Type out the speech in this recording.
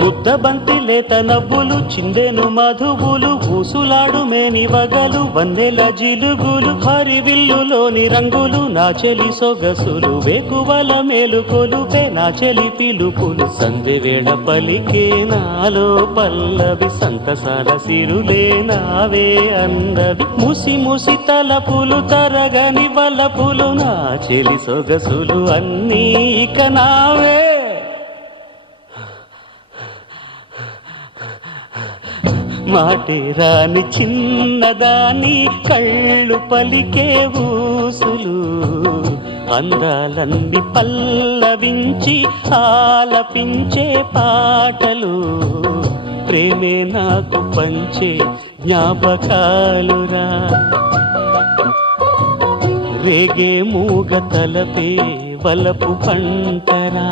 ముద్దబంతి లేత నవ్వులు చిందెను మధువులు ఊసులాడు మేని వగలు వన్నెల జిలుగులు హరివిల్లులోని రంగులు నా చెలి సొగసులు వేకువల మేలుకొలుపే నా చెలి పిలుపులు సంధి వేళ పలికే నాలో పల్లవి సంతసాల సిరులే నావే అందవి ముసి ముసి తలపులు తరగని వలపులు నా చెలి సొగసులు అన్నీ ఇక నావే మాటే రాని చిన్నదాని కళ్ళు పలికే ఊసులు అందాలన్నీ పల్లవించి ఆలపించే పాటలు ప్రేమే నాకు పంచే జ్ఞాపకాలురా రేగే మూగ తలపే వలపు పంటరా